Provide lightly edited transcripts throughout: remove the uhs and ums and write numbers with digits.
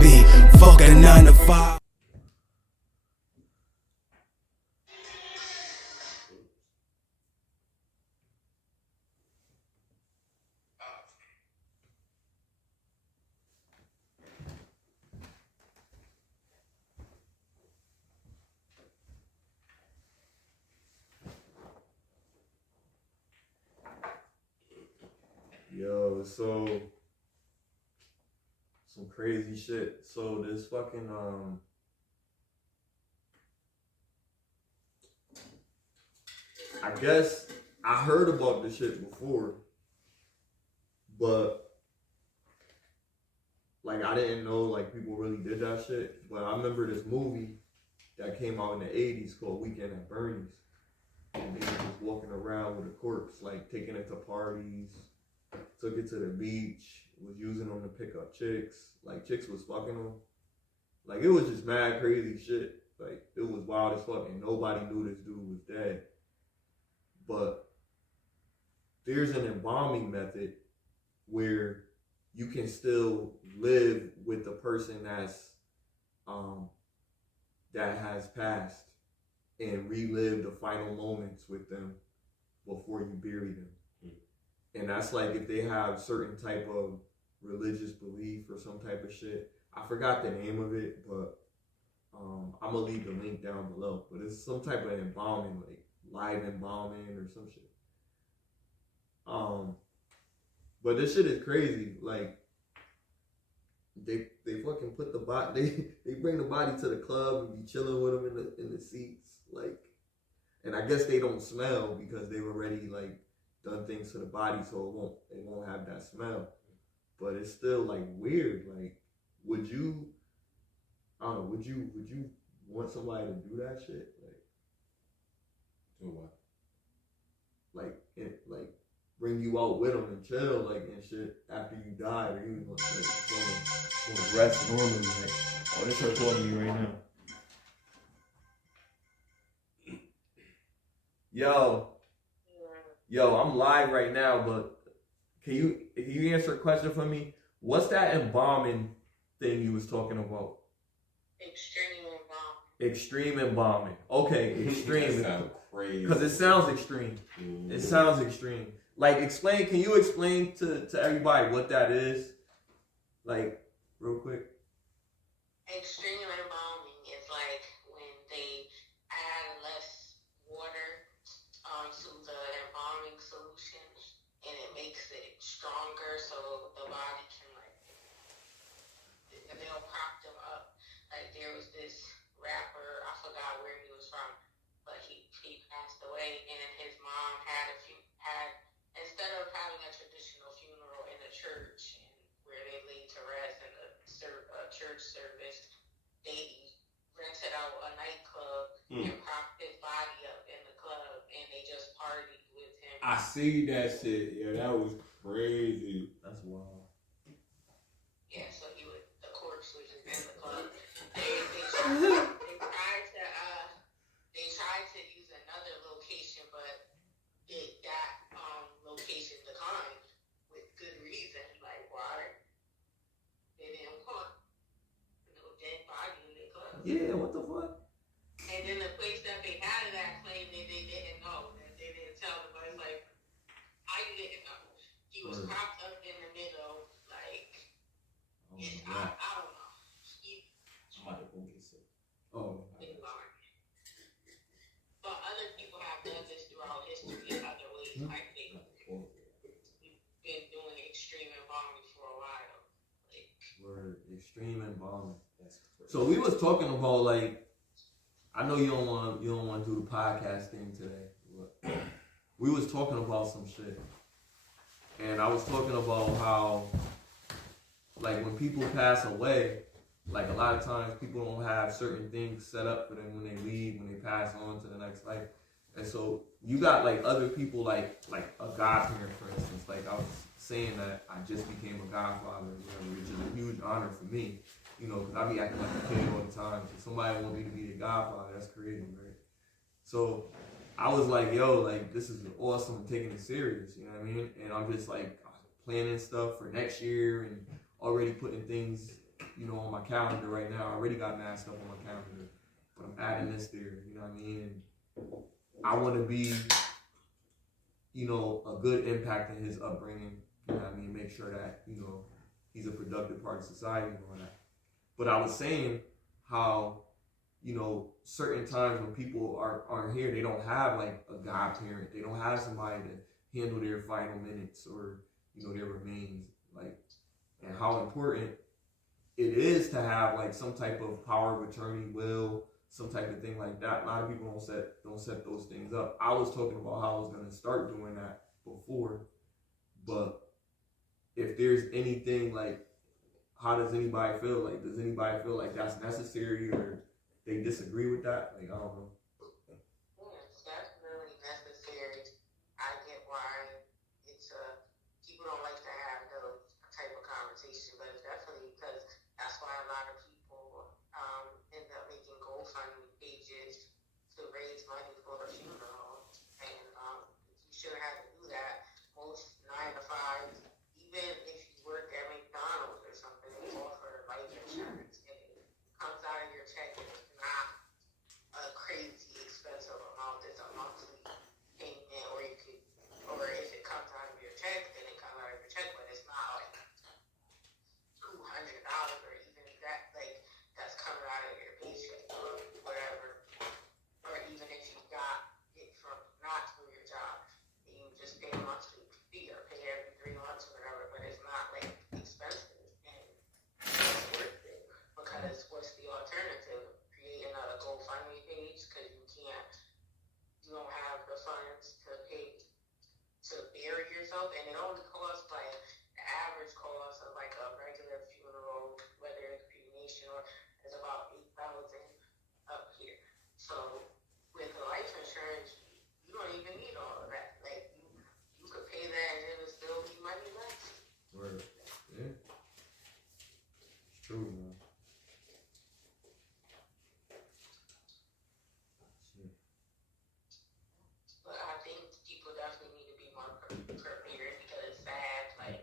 be fucking 9 to 5. Yo, so some crazy shit. So this fucking I guess I heard about this shit before, but like I didn't know like people really did that shit. But I remember this movie that came out in the 80s called Weekend at Bernie's. And they were just walking around with a corpse, like taking it to parties, took it to the beach, was using them to pick up chicks. Like chicks was fucking them. Like it was just mad crazy shit. Like it was wild as fuck and nobody knew this dude was dead. But there's an embalming method where you can still live with the person that's that has passed and relive the final moments with them before you bury them. And that's like if they have certain type of religious belief or some type of shit. I forgot the name of it, but I'm gonna leave the link down below. But it's some type of embalming, like live embalming or some shit. But this shit is crazy. Like they fucking put the body, they bring the body to the club and be chilling with them in the seats, like, and I guess they don't smell because they've already like done things to the body, so it won't have that smell. But it's still like weird. Like, would you want somebody to do that shit? Like, do what? Like bring you out with them and chill, like, and shit after you die, or you like gonna rest normally. Like, oh, this recording you right now. Yo, I'm live right now, but can you answer a question for me? What's that embalming thing you was talking about? Extreme embalming. Okay, extreme. That sounds crazy. Because it sounds extreme. Mm-hmm. It sounds extreme. Like, can you explain to everybody what that is? Like, real quick. Extreme embalming is like when they add less water to the embalming solution, and it makes it stronger, so the body can they'll prop them up. Like there was this rapper, I forgot where he was from, but he passed away, and his mom had instead of having a traditional funeral in a church and where they laid to rest in a church service, they rented out a nightclub and propped his body up in the club, and they just partied with him. I see that shit. Yeah, that was crazy. That's wild. Yeah, so the corpse was just in the club. They tried to use another location, but that location declined with good reason. Like, why? They didn't want no dead body in the club. Yeah, what the fuck? And then the place that they had it at claimed that they didn't know. That they didn't tell them. But it's like, I didn't know. He was propped up in the middle. Like, I don't know. Somebody go get sick. Oh. But other people have done this throughout history in other ways. Like we've been doing extreme embalming for a while. Like, Word, extreme embalming. So we was talking about, like, I know you don't want to do the podcast thing today, but we was talking about some shit, and I was talking about how, like, when people pass away, like, a lot of times people don't have certain things set up for them when they leave, when they pass on to the next life. And so you got, like, other people, like a godparent, for instance. Like, I was saying that I just became a godfather, which is a huge honor for me, you know, because I be acting like a kid all the time. So somebody want me to be the godfather, that's crazy, right? So I was like, yo, like, this is awesome, I'm taking it serious, you know what I mean? And I'm just, like, planning stuff for next year and already putting things you know, on my calendar right now. I already got masked up on my calendar, but I'm adding this there, you know what I mean? And I want to be, you know, a good impact in his upbringing, you know what I mean? Make sure that, you know, he's a productive part of society and all that. But I was saying how, you know, certain times when people aren't here, they don't have like a godparent. They don't have somebody to handle their final minutes or, you know, their remains. Like, and how important it is to have like some type of power of attorney, will, some type of thing like that. A lot of people don't set those things up. I was talking about how I was gonna start doing that before, but if there's anything like, how does anybody feel? Like, does anybody feel like that's necessary or they disagree with that? Like, I don't know. Yes, that's really necessary. I get why it's people don't like to have those type of conversation, but it's definitely because that's why a lot of people end up making GoFundMe pages to raise money for a funeral, and you shouldn't have to do that. Most 9 to 5, even if you work at McDonald's or something, they offer life insurance, and it comes out of your check, and it's not a crazy expensive amount. It's a monthly payment, or if it comes out of your check, then it comes out of your check, but it's not like $200 or even that, like, that's coming out of your paycheck or whatever. Or even if you got it from not through your job, you just pay a monthly fee or pay every 3 months or whatever, but it's not like expensive, and it's worth it. Because what's the alternative? Create another GoFundMe page because you don't have the funds to pay to bury yourself, and it only costs like the average cost of like a regular funeral, whether it's cremation or it's about $8,000 up here. So with the life insurance, you don't even need all of that. Like you could pay that and it would still be money left. Word. Yeah. It's true, man. But I think people definitely need to be more prepared because it's sad. Like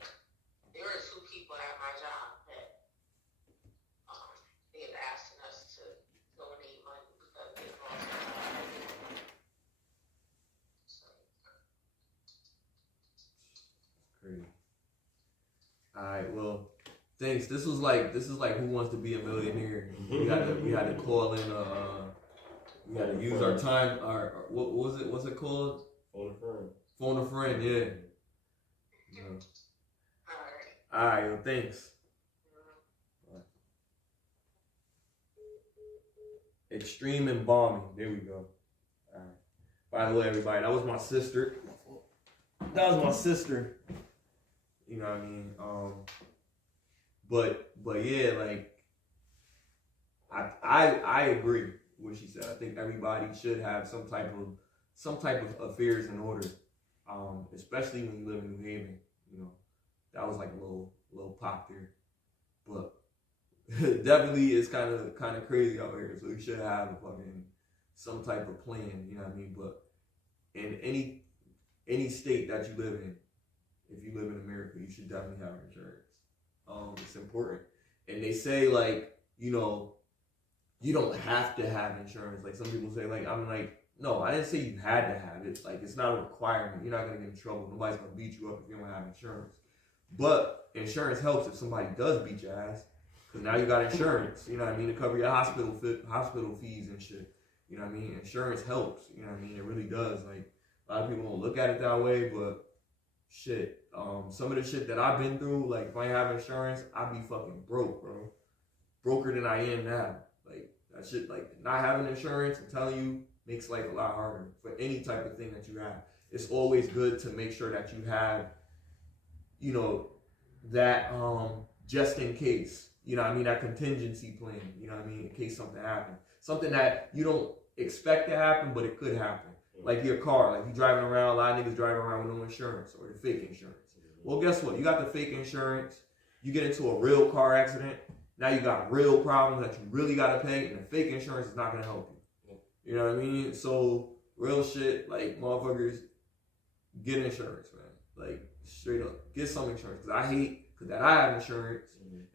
there were 2 people at my job that they had asking us to donate money because they lost their job. So, Crazy. All right, well, thanks. This is like Who Wants to Be a Millionaire? We had to call in. We had to use our time. What was it? What's it called? Phone a friend. Phone a friend. Yeah. All right. Well, thanks. Extreme embalming. There we go. All right. By the way, everybody, that was my sister. You know what I mean? But yeah, like I agree with what she said. I think everybody should have some type of affairs in order, especially when you live in New Haven. You know, that was like a little pop there, but definitely it's kind of crazy out here. So you should have some type of plan. You know what I mean? But in any state that you live in, if you live in America, you should definitely have insurance. It's important. And they say, like, you know, you don't have to have insurance. Like some people say, like, I'm like, no, I didn't say you had to have it. Like, it's not a requirement. You're not going to get in trouble. Nobody's going to beat you up if you don't have insurance. But insurance helps if somebody does beat your ass. Because now you got insurance, you know what I mean, to cover your hospital fees and shit. You know what I mean? Insurance helps, you know what I mean? It really does. Like, a lot of people don't look at it that way, but shit. Some of the shit that I've been through, like, if I have insurance, I'd be fucking broke, bro. Broker than I am now. Like, that shit, like, not having insurance, I'm telling you, makes life a lot harder for any type of thing that you have. It's always good to make sure that you have, you know, that just in case, you know what I mean, that contingency plan, you know what I mean, in case something happens. Something that you don't expect to happen, but it could happen. Like your car, like you driving around, a lot of niggas driving around with no insurance or the fake insurance. Well, guess what? You got the fake insurance, you get into a real car accident, now you got real problems that you really got to pay, and the fake insurance is not going to help you. You know what I mean? So, real shit, like, motherfuckers, get insurance, man. Like, straight up, get some insurance. Because that I have insurance.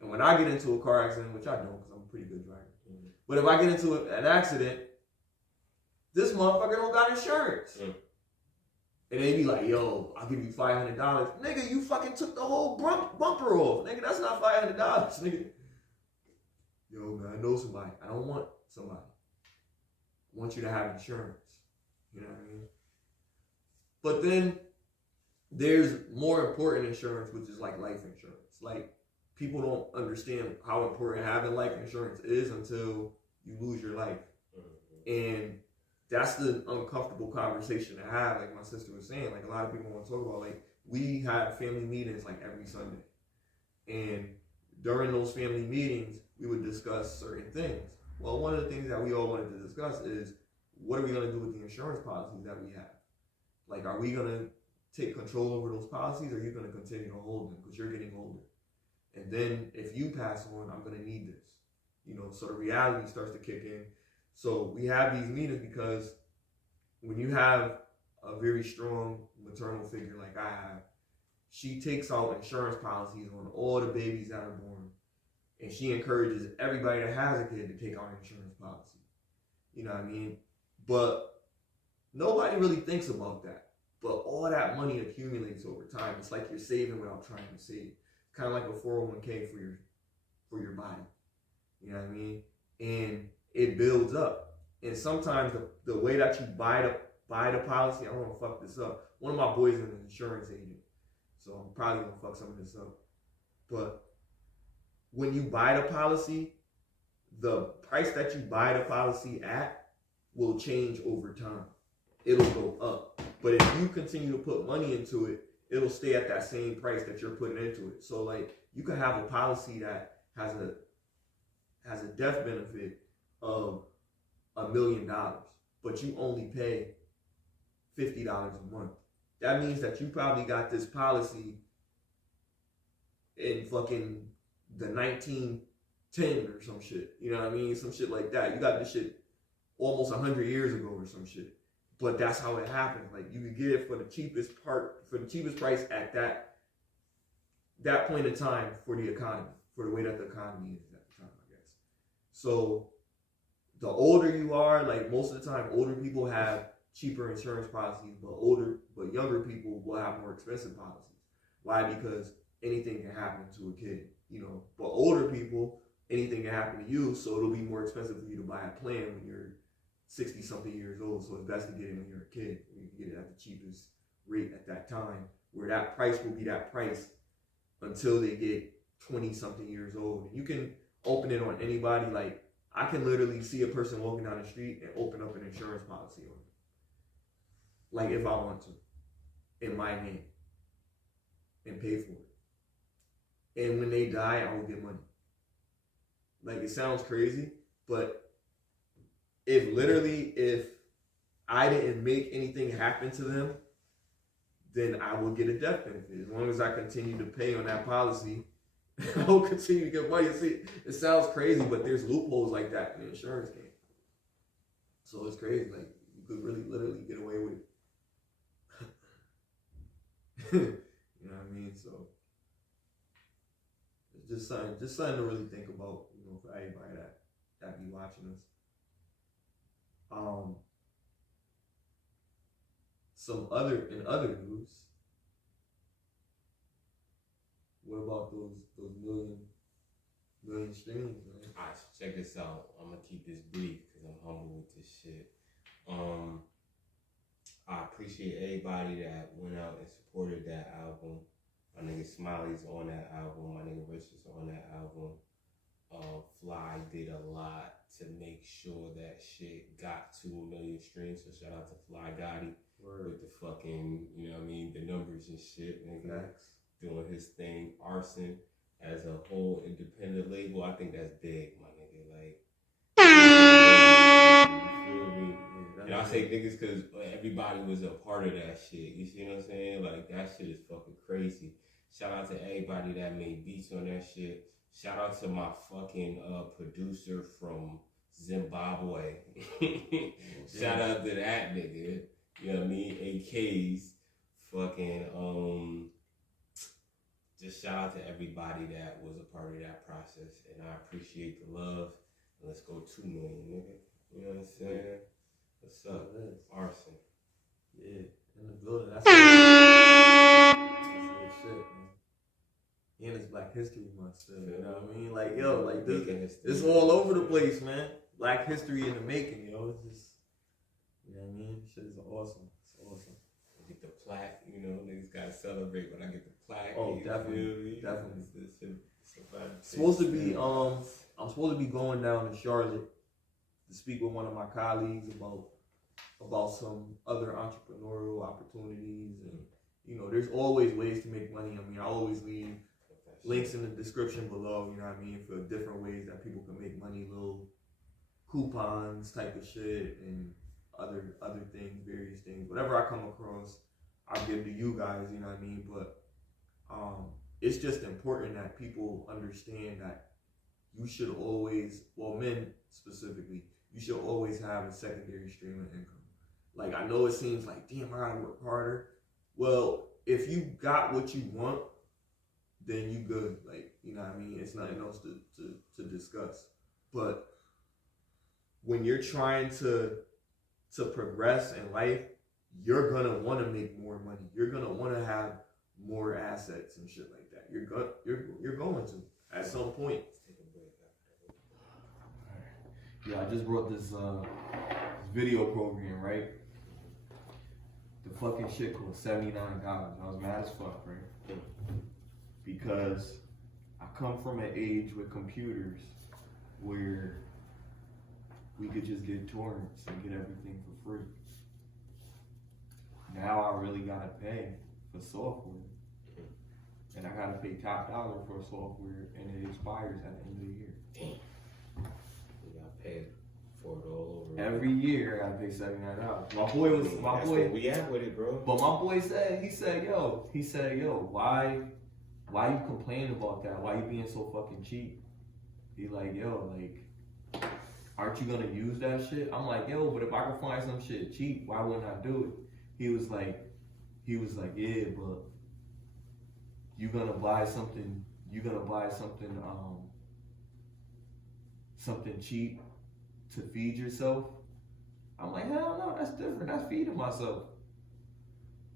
And when I get into a car accident, which I don't because I'm a pretty good driver, but if I get into an accident, this motherfucker don't got insurance. And they be like, yo, I'll give you $500. Nigga, you fucking took the whole bumper off. Nigga, that's not $500, nigga. Yo, man, I know somebody. I don't want somebody. I want you to have insurance. You know what I mean? But then there's more important insurance, which is like life insurance. Like, people don't understand how important having life insurance is until you lose your life. And that's the uncomfortable conversation to have. Like my sister was saying, like a lot of people want to talk about, like, we have family meetings like every Sunday. And during those family meetings, we would discuss certain things. Well, one of the things that we all wanted to discuss is, what are we going to do with the insurance policies that we have? Like, are we going to take control over those policies, or are you going to continue to hold them because you're getting older? And then if you pass on, I'm going to need this. You know, so the reality starts to kick in. So we have these meetings because when you have a very strong maternal figure like I have, she takes out insurance policies on all the babies that are born. And she encourages everybody that has a kid to take out an insurance policy. You know what I mean? But nobody really thinks about that. But all that money accumulates over time. It's like you're saving without trying to save. It's kind of like a 401k for your body. You know what I mean? And it builds up. And sometimes the way that you buy the policy, I don't want to fuck this up. One of my boys is an insurance agent, so I'm probably gonna fuck some of this up. But when you buy the policy, the price that you buy the policy at will change over time. It'll go up. But if you continue to put money into it, it'll stay at that same price that you're putting into it. So like, you could have a policy that has a death benefit of $1 million, but you only pay $50 a month. That means that you probably got this policy in fucking the 1910 or some shit. You know what I mean? Some shit like that. You got this shit almost 100 years ago or some shit. But that's how it happened. Like, you could get it for the cheapest price at that point in time for the economy, for the way that the economy is at the time, I guess. So the older you are, like most of the time, older people have cheaper insurance policies, but younger people will have more expensive policies. Why? Because anything can happen to a kid, you know. But older people, anything can happen to you, so it'll be more expensive for you to buy a plan when you're 60-something years old. So it's best to get it when you're a kid. You can get it at the cheapest rate at that time, where that price will be that price until they get 20-something years old. And you can open it on anybody. Like, I can literally see a person walking down the street and open up an insurance policy on them. Like, if I want to, in my name, and pay for it. And when they die, I will get money. Like, it sounds crazy, but if I didn't make anything happen to them, then I will get a death benefit. As long as I continue to pay on that policy, I will continue to get money. See, it sounds crazy, but there's loopholes like that in the insurance game. So it's crazy. Like, you could really literally get away with it. You know what I mean? So it's just something to really think about, you know, for everybody that be watching us. In other news, what about those million streams, man? Alright, so check this out. I'm gonna keep this brief because I'm humble with this shit. I appreciate everybody that went out and supported that album. My nigga Smiley's on that album. My nigga Rich is on that album. Fly did a lot to make sure that shit got 2 million streams. So shout out to Fly Gotti with the fucking, you know what I mean, the numbers and shit. Nigga doing his thing. Arson as a whole independent label, I think that's big, my nigga. Like, you feel me? And I say niggas because everybody was a part of that shit. You see what I'm saying? Like, that shit is fucking crazy. Shout out to everybody that made beats on that shit. Shout out to my fucking producer from Zimbabwe. Shout out to that nigga. You know what I mean? AK's fucking just shout out to everybody that was a part of that process, and I appreciate the love. Let's go 2 million, nigga. You know what I'm saying? What's up? Arson. Yeah, in the building. That's good shit, man. And it's Black History Month still, you know what I mean? Like, yo, like this, it's all over the place, man. Black history in the making, yo. It's just, you know what I mean? Shit is awesome. It's awesome. I get the plaque, you know, niggas gotta celebrate when I get the plaque. Oh, you definitely, feel me? definitely. It's Supposed to be, I'm supposed to be going down to Charlotte to speak with one of my colleagues about some other entrepreneurial opportunities, and you know, there's always ways to make money. I mean, I always leave links in the description below, you know what I mean, for different ways that people can make money, little coupons type of shit, and other things, various things. Whatever I come across, I'll give to you guys, you know what I mean? But it's just important that people understand that you should always, well, men specifically, you should always have a secondary stream of income. Like, I know it seems like, damn, I gotta work harder. Well, if you got what you want, then you good. Like, you know what I mean? It's nothing else to discuss. But when you're trying to progress in life, you're gonna want to make more money. You're gonna want to have more assets and shit like that. You're going to at some point. Yeah, I just brought this video program, right? The fucking shit cost $79. I was mad as fuck, right? Because I come from an age with computers where we could just get torrents and get everything for free. Now I really gotta pay for software. And I gotta pay top dollar for software, and it expires at the end of the year. Damn. You gotta pay for it all over. Every year I gotta pay $79. My boy, we at with it, bro. But my boy said, he said, yo, why you complaining about that? Why you being so fucking cheap? He like, yo, like, aren't you gonna use that shit? I'm like, yo, but if I can find some shit cheap, why wouldn't I do it? He was like, yeah, but you're gonna buy something cheap to feed yourself? I'm like, hell no, that's different. That's feeding myself.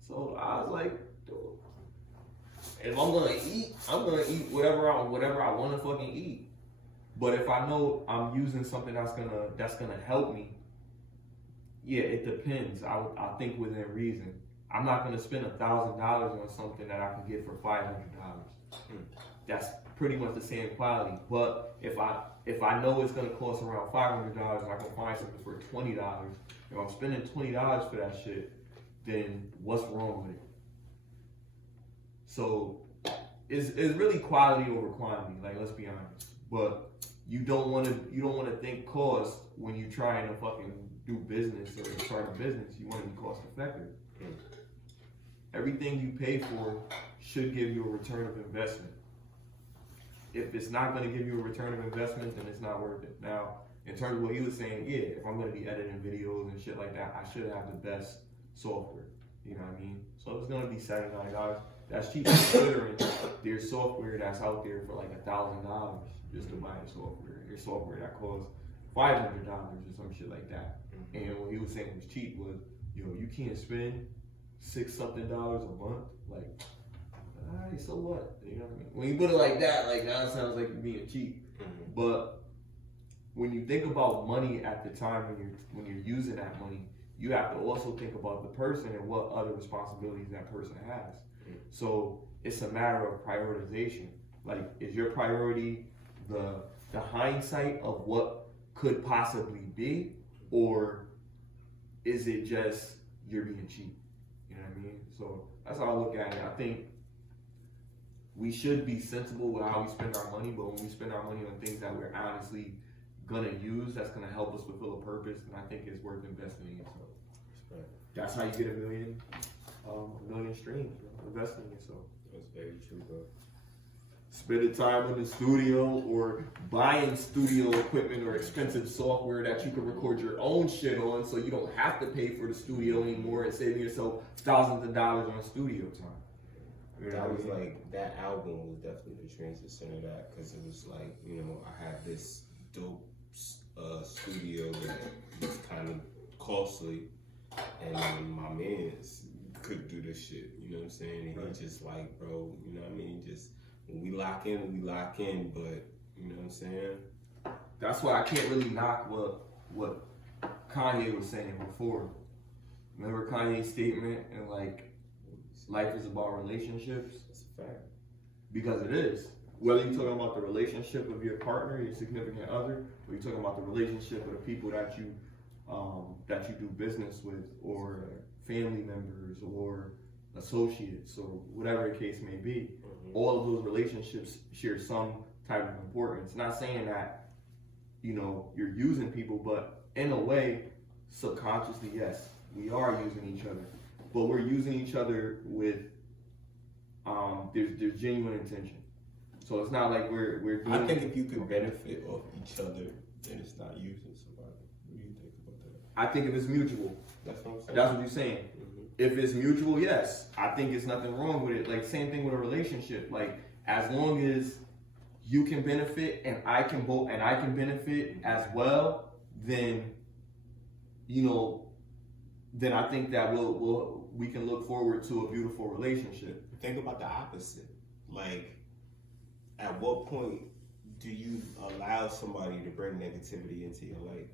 So I was like, dude, if I'm gonna eat whatever I want to fucking eat. But if I know I'm using something that's gonna help me, yeah, it depends. I think within reason. I'm not gonna spend $1,000 on something that I can get for $500. That's pretty much the same quality. But if I know it's gonna cost around $500 and I can find something for $20, if I'm spending $20 for that shit, then what's wrong with it? So it's really quality over quantity. Like, let's be honest. But you don't want to think cost when you're trying to fucking do business or start a business. You want to be cost effective. Everything you pay for should give you a return of investment. If it's not going to give you a return of investment, then it's not worth it. Now, in terms of what he was saying, yeah, if I'm going to be editing videos and shit like that, I should have the best software. You know what I mean? So if it's going to be $79, that's cheap considering there's software that's out there for like $1,000 just to buy the software. There's software that costs $500 or some shit like that. And what he was saying was cheap was, yo, you can't spend $6-something a month. Like, all right, so what? You know what I mean? When you put it like that, like, now it sounds like you're being cheap. But when you think about money at the time when you're using that money, you have to also think about the person and what other responsibilities that person has. So it's a matter of prioritization. Like, is your priority the hindsight of what could possibly be, or is it just you're being cheap? You know what I mean? So that's how I look at it. I think we should be sensible with how we spend our money, but when we spend our money on things that we're honestly gonna use, that's gonna help us fulfill a purpose, and I think it's worth investing in yourself. That's how you get a million streams, bro. Invest in yourself. That's very true, bro. Spending time in the studio or buying studio equipment or expensive software that you can record your own shit on, so you don't have to pay for the studio anymore, and saving yourself thousands of dollars on studio time. That was like, that album was definitely the transition of that, because it was like, you know, I had this dope studio that was kind of costly, and my mans couldn't do this shit, you know what I'm saying? And he just like, bro, you know what I mean? Just, when we lock in, but, you know what I'm saying? That's why I can't really knock what Kanye was saying before. Remember Kanye's statement and like, life is about relationships? That's a fact. Because it is. Whether you're talking about the relationship of your partner, your significant other, or you're talking about the relationship of the people that you do business with, or family members, or associates, or whatever the case may be, all of those relationships share some type of importance. Not saying that, you know, you're using people, but in a way, subconsciously, yes, we are using each other. But we're using each other with, there's genuine intention. So it's not like we're doing... I think if you could benefit off each other, then it's not using somebody. What do you think about that? I think if it's mutual. That's what I'm saying. That's what you're saying. If it's mutual, yes. I think there's nothing wrong with it. Like, same thing with a relationship. Like, as long as you can benefit and I can benefit as well, then, you know, then I think that we can look forward to a beautiful relationship. Think about the opposite. Like, at what point do you allow somebody to bring negativity into your life?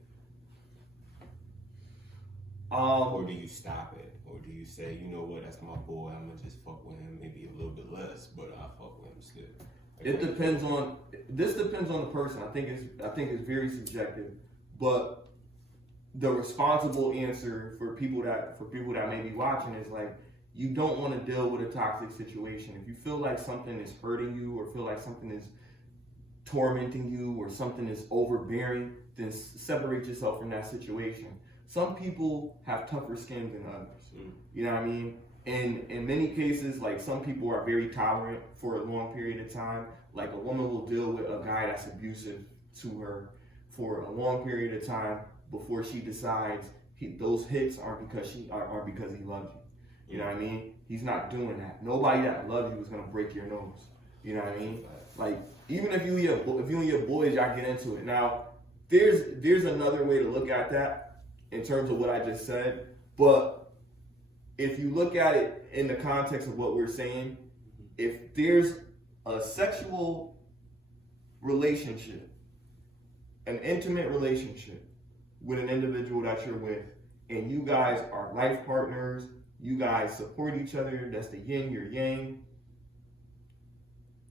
Or do you stop it? Or do you say, you know what, that's my boy, I'm gonna just fuck with him, maybe a little bit less, but I'll fuck with him still. Like, This depends on the person. I think it's very subjective, but the responsible answer for people that may be watching is like, you don't want to deal with a toxic situation. If you feel like something is hurting you, or feel like something is tormenting you, or something is overbearing, then separate yourself from that situation. Some people have tougher skin than others. You know what I mean? And in many cases, like, some people are very tolerant for a long period of time. Like, a woman will deal with a guy that's abusive to her for a long period of time before she decides those hits aren't because he loves you. You know what I mean? He's not doing that. Nobody that loves you is gonna break your nose. You know what I mean? Like, even if you and your boys, y'all get into it. Now, there's another way to look at that in terms of what I just said. But if you look at it in the context of what we're saying, if there's a sexual relationship, an intimate relationship with an individual that you're with, and you guys are life partners, you guys support each other, that's the yin, your yang,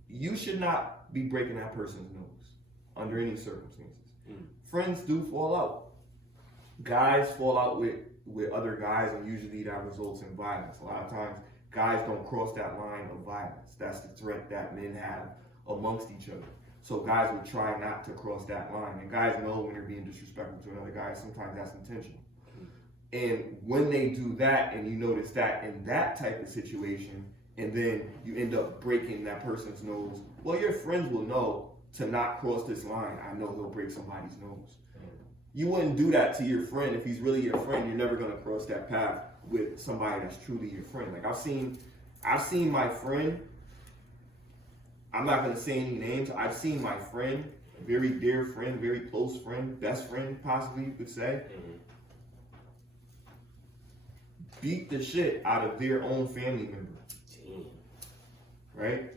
you should not be breaking that person's nose under any circumstances. Friends do fall out. Guys fall out with other guys, and usually that results in violence. A lot of times, guys don't cross that line of violence. That's the threat that men have amongst each other. So guys would try not to cross that line. And guys know when they're being disrespectful to another guy, sometimes that's intentional. And when they do that, and you notice that in that type of situation, and then you end up breaking that person's nose, well, your friends will know to not cross this line. I know he'll break somebody's nose. You wouldn't do that to your friend. If he's really your friend, you're never gonna cross that path with somebody that's truly your friend. Like, I've seen my friend, I'm not gonna say any names, I've seen my friend, very dear friend, very close friend, best friend possibly you could say, beat the shit out of their own family member. Right?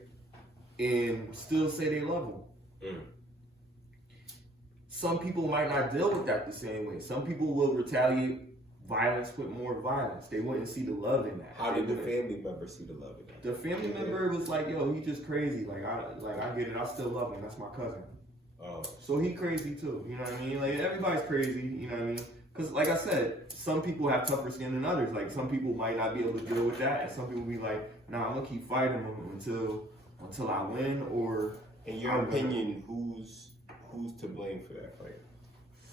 And still say they love them. Some people might not deal with that the same way. Some people will retaliate violence with more violence. They wouldn't see the love in that. How did the family member see the love in that? The family member was like, yo, he's just crazy. Like I get it. I still love him. That's my cousin. Oh. So he crazy too. You know what I mean? Like, everybody's crazy. You know what I mean? Because, like I said, some people have tougher skin than others. Like, some people might not be able to deal with that, and some people be like, nah, I'm gonna keep fighting him until I win. Or, in your opinion, who's to blame for that fight?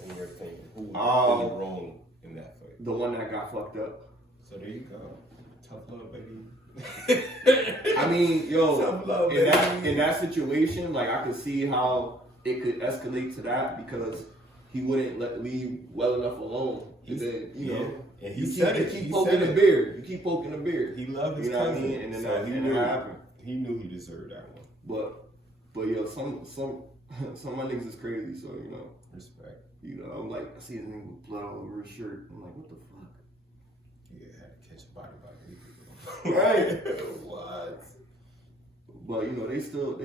In your opinion, who was wrong in that fight? The one that got fucked up. So there you go. Tough love, baby. I mean, yo, Tough love, in that situation, like, I could see how it could escalate to that, because he wouldn't leave well enough alone. And then, you know, and you keep poking the beard. You keep poking the beard. He loved his you know cousin. what I mean? And then so that happened. He knew he deserved that one. But yo, some of my niggas is crazy, so you know. Respect. You know, I'm like, I see a nigga with blood all over his shirt. I'm like, what the fuck? Yeah, had to catch a body by the Right. What? But you know, they still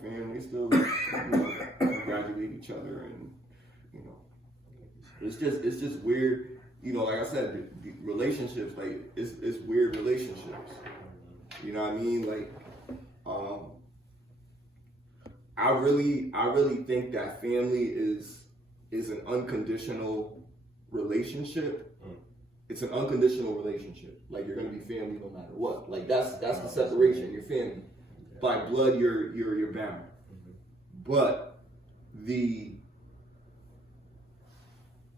family. They still you know, congratulate each other, and you know, it's just weird. You know, like I said, the relationships, like it's weird relationships. You know what I mean? Like, I really think that family is an unconditional relationship. It's an unconditional relationship. Like, you're gonna be family no matter what. Like, that's the separation. You're family. By blood, you're bound. But the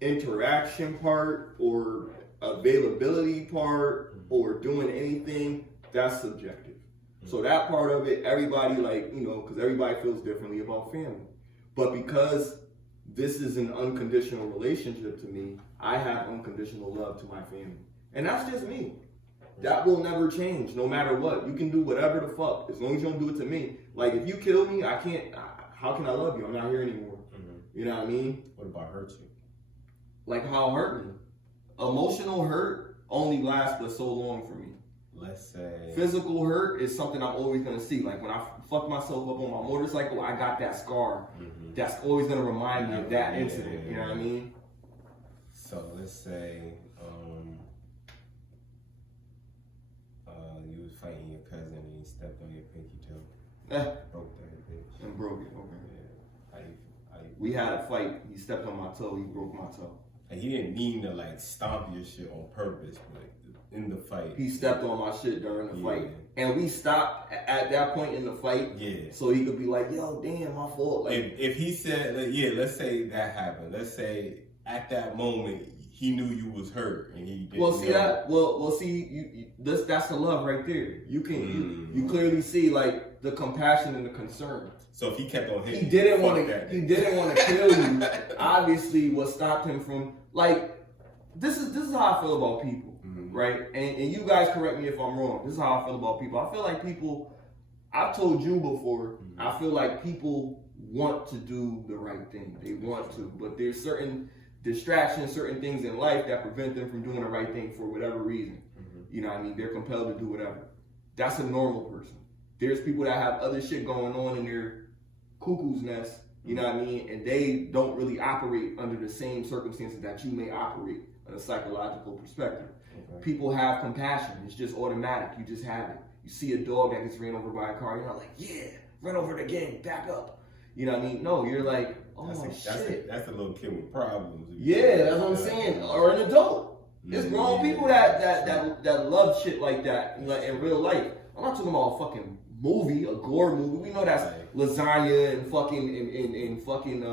interaction part or availability part or doing anything, that's subjective. So that part of it, everybody, like, you know, because everybody feels differently about family. But because this is an unconditional relationship to me, I have unconditional love to my family. And that's just me. That will never change, no matter what. You can do whatever the fuck, as long as you don't do it to me. Like, if you kill me, I can't, how can I love you? I'm not here anymore. You know what I mean? What about hurt you? Like how it hurt me. Emotional hurt only lasts but so long for me. Let's say Physical hurt is something I'm always gonna see. Like when I fucked myself up on my motorcycle, I got that scar. That's always gonna remind me of that incident. You know what I mean? So let's say you was fighting your cousin and he stepped on your pinky toe. Broke that bitch. And broke it. Okay. Yeah. How you We had a fight. He stepped on my toe. He broke my toe. And he didn't mean to like stomp your shit on purpose, but in the fight, He stepped on my shit during the fight. And we stopped at that point in the fight. Yeah. So he could be like, yo, damn, my fault. Like, if he said, like, yeah, let's say that happened. Let's say at that moment he knew you was hurt and he didn't. Well, see know. that. Well, see, that's the love right there. You can you clearly see like the compassion and the concern. So if he kept on hitting, He didn't want to kill you. Obviously, what stopped him from like this is how I feel about people, right? And you guys correct me if I'm wrong. This is how I feel about people. I feel like people. I've told you before. I feel like people want to do the right thing. They want to, but there's certain distractions, certain things in life that prevent them from doing the right thing for whatever reason. You know what I mean? They're compelled to do whatever. That's a normal person. There's people that have other shit going on in their cuckoo's nest, you know what I mean? And they don't really operate under the same circumstances that you may operate in a psychological perspective. People have compassion. It's just automatic. You just have it. You see a dog that gets ran over by a car, you're not like, yeah, run over it again, back up. You know what I mean? No, you're like, oh, shit. That's a little kid with problems. Yeah, that's what I'm saying. Or an adult. There's grown people that love shit like that in real life. I'm not talking about a fucking movie, a gore movie. We know that's lasagna and fucking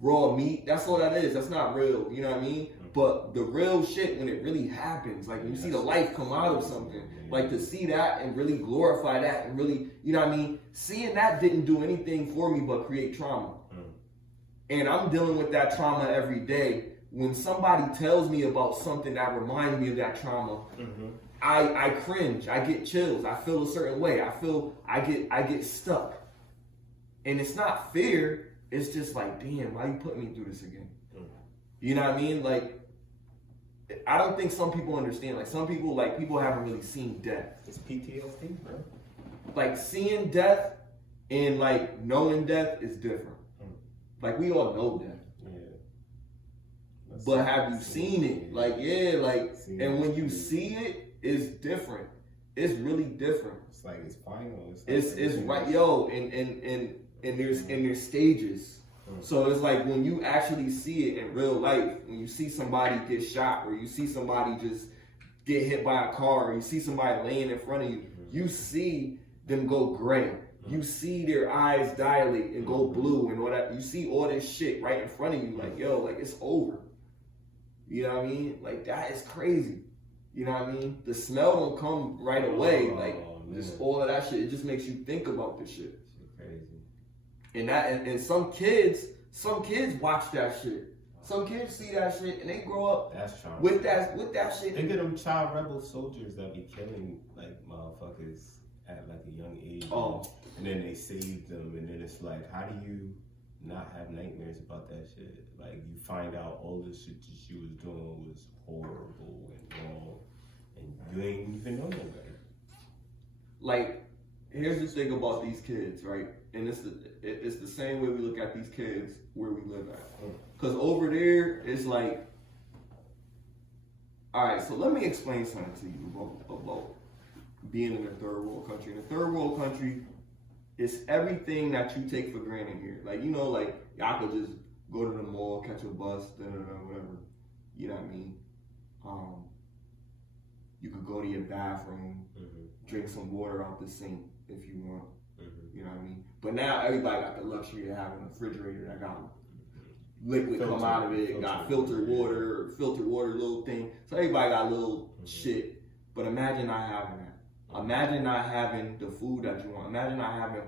raw meat. That's all that is. That's not real. You know what I mean? But the real shit, when it really happens, like when you see the life come out of something, like to see that and really glorify that and really, you know what I mean? Seeing that didn't do anything for me but create trauma. And I'm dealing with that trauma every day. When somebody tells me about something that reminds me of that trauma, I cringe. I get chills. I feel a certain way. I get stuck. And it's not fear. It's just like, damn, why you putting me through this again? You know what I mean? Like, I don't think some people understand. Like, some people, like, people haven't really seen death. It's PTSD, bro. Like, seeing death and, like, knowing death is different. Like, we all know death. But have you seen it? Like, yeah, like, and when you see it, it's different. It's really different. It's like it's final. It's right, yo, and there's stages. So it's like when you actually see it in real life, when you see somebody get shot, or you see somebody just get hit by a car, or you see somebody laying in front of you, you see them go gray. You see their eyes dilate and go blue and all that. You see all this shit right in front of you, like, yo, like, it's over. You know what I mean? Like, that is crazy. You know what I mean? The smell don't come right away. Like, just all of that shit. It just makes you think about this shit. Crazy. And some kids watch that shit. Some kids see that shit and they grow up with that shit. Think of them child rebel soldiers that be killing like motherfuckers at like a young age. Oh. And then they saved them, and then it's like, how do you not have nightmares about that shit? Like, you find out all the shit that she was doing was horrible and wrong, and you ain't even know no better. Like, here's the thing about these kids, right? And it's the same way we look at these kids where we live at. Because over there, it's like, all right, so let me explain something to you about being in a third world country. In a third world country, it's everything that you take for granted here. Like, you know, like, y'all could just go to the mall, catch a bus, whatever. You know what I mean? You could go to your bathroom, drink some water out the sink if you want. You know what I mean? But now everybody got the luxury of having a refrigerator that got liquid come out of it, got filtered water little thing. So everybody got little shit. But imagine not having that. Imagine not having the food that you want. Imagine not having,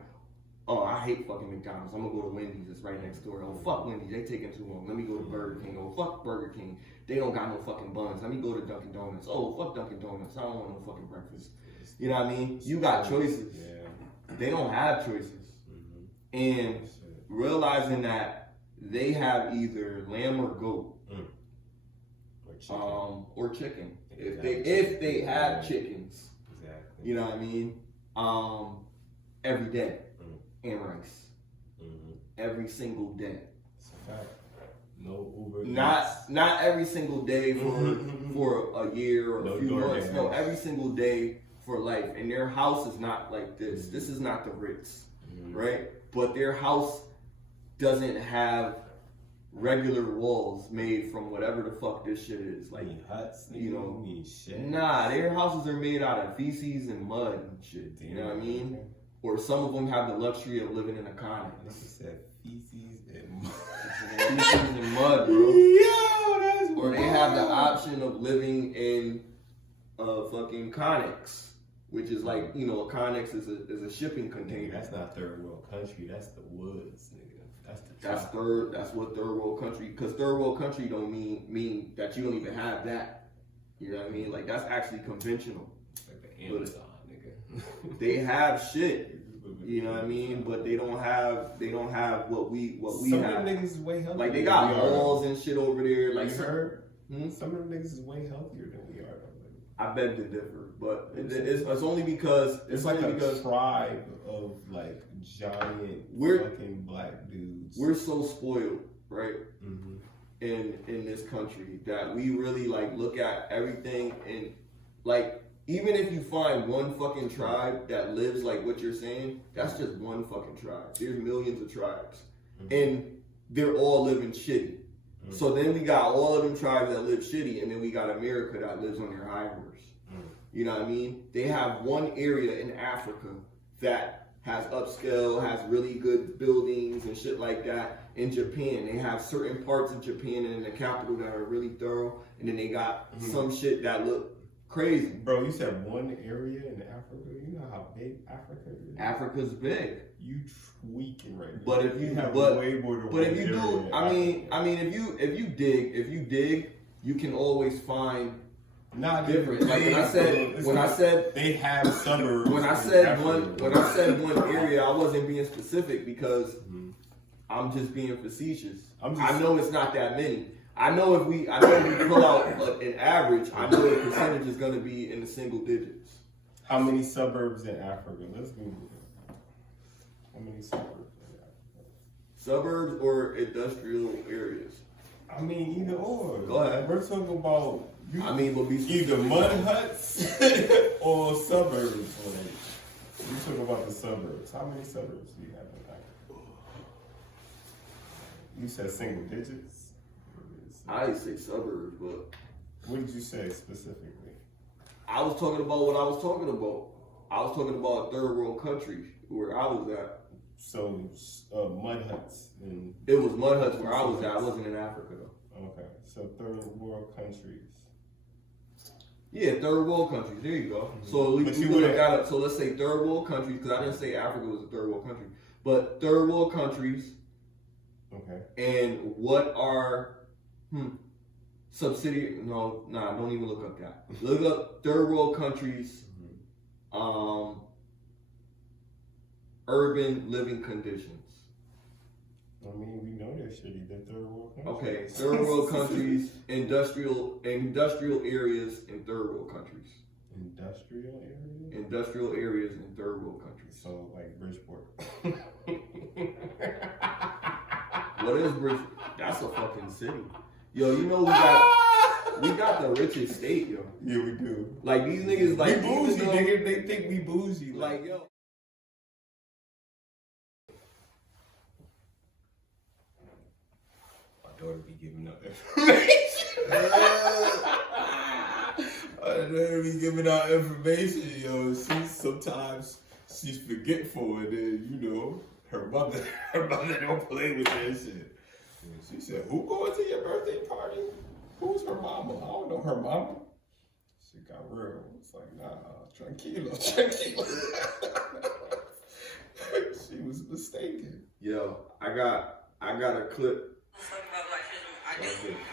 oh, I hate fucking McDonald's. I'm gonna go to Wendy's, it's right next door. Oh, fuck Wendy's, they taking too long. Let me go to Burger King. Oh, fuck Burger King. They don't got no fucking buns. Let me go to Dunkin' Donuts. Oh, fuck Dunkin' Donuts. I don't want no fucking breakfast. You know what I mean? You got choices. They don't have choices. And realizing that they have either lamb or goat, or chicken. If they have chickens, you know what I mean? Every day, and rice, every single day. No Uber. Not every single day for a year or a few months. No, every single day for life. And their house is not like this. This is not the Ritz, right? But their house doesn't have regular walls made from whatever the fuck this shit is. Like huts, you know, shit. Nah, their houses are made out of feces and mud and shit. You know what I mean? Okay. Or some of them have the luxury of living in a connex. Said feces and mud. Feces and mud, bro. Yo, that's or they have the option of living in a fucking connex. Which is like, you know, a connex is a shipping container. That's not third world country. That's the woods, nigga. That's what third world country. Because third world country don't mean that you don't even have that. You know what I mean? Like that's actually conventional. It's like the Amazon, nigga. They have shit. You know what I mean? But they don't have what we some have. Some of them niggas is way healthier. Like they got malls and shit over there. Like you heard? Some of them niggas is way healthier than we are. I beg to differ, but it's only because it's like a tribe of like giant fucking black dudes. We're so spoiled, right? In this country that we really like look at everything and like even if you find one fucking tribe that lives like what you're saying, that's just one fucking tribe. There's millions of tribes, and they're all living shitty. So then we got all of them tribes that live shitty, and then we got America that lives on their high horse. You know what I mean? They have one area in Africa that has upscale, has really good buildings and shit like that. In Japan, they have certain parts of Japan and in the capital that are really thorough, and then they got some shit that look crazy. Bro, you said one area in Africa? You know how big Africa is? Africa's big. You tweaking right now. But if you have but, way more than but if you do, I mean if you dig, you can always find different. Like when I said they have suburbs. When I said one area, I wasn't being specific because I'm just being facetious. I know it's not that many. I know if we pull out an average, I know the percentage is going to be in the single digits. How many suburbs in Africa? Let's Google it. How many suburbs in Africa? Suburbs or industrial areas? I mean, either or. Go ahead. We're talking about. We'll be either mud huts or suburbs. You talk about the suburbs. How many suburbs do you have in Africa? You said single digits. I didn't say suburbs, but what did you say specifically? I was talking about what I was talking about. I was talking about a third world country where I was at. So mud huts. It was mud huts where I was at. I wasn't in Africa though. Okay, so third world countries. Yeah, third world countries. There you go. So we look at it. So let's say third world countries because I didn't say Africa was a third world country, but third world countries. Okay. And what are subsidiary? No, nah. Don't even look up that. Look up third world countries. urban living conditions. I mean, we know that shit. They're third world countries. Okay, third world countries, industrial areas in third world countries. Industrial areas? Industrial areas in third world countries. So, like Bridgeport. What is Bridgeport? That's a fucking city. Yo, you know we got the richest state, yo. Yeah, we do. Like these niggas, like we bougie, though, nigga. They think we bougie. like yo. My daughter be giving out information. My daughter be giving out information, yo. Sometimes she's forgetful, and then you know her mother don't play with that shit. And she said, "Who going to your birthday party? Who's her mama? I don't know her mama." She got real. It's like, nah, tranquilo. She was mistaken. Yo, I got a clip. Fuck about blackism. I do.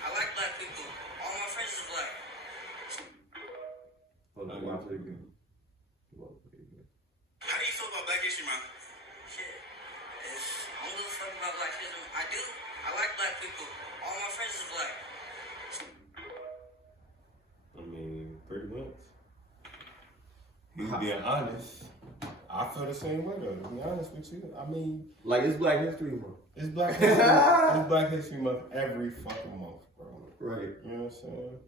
I like black people. All my friends is black. Hold on, watch it again. How do you feel about Black History Month? Shit. I don't give a fuck about blackism. I do. I like black people. All my friends is black. I mean, pretty much. He's being honest. I feel the same way though, to be honest with you. I mean, like it's Black History Month. it's Black History Month. It's Black History Month every fucking month, bro. Right. You know what I'm saying?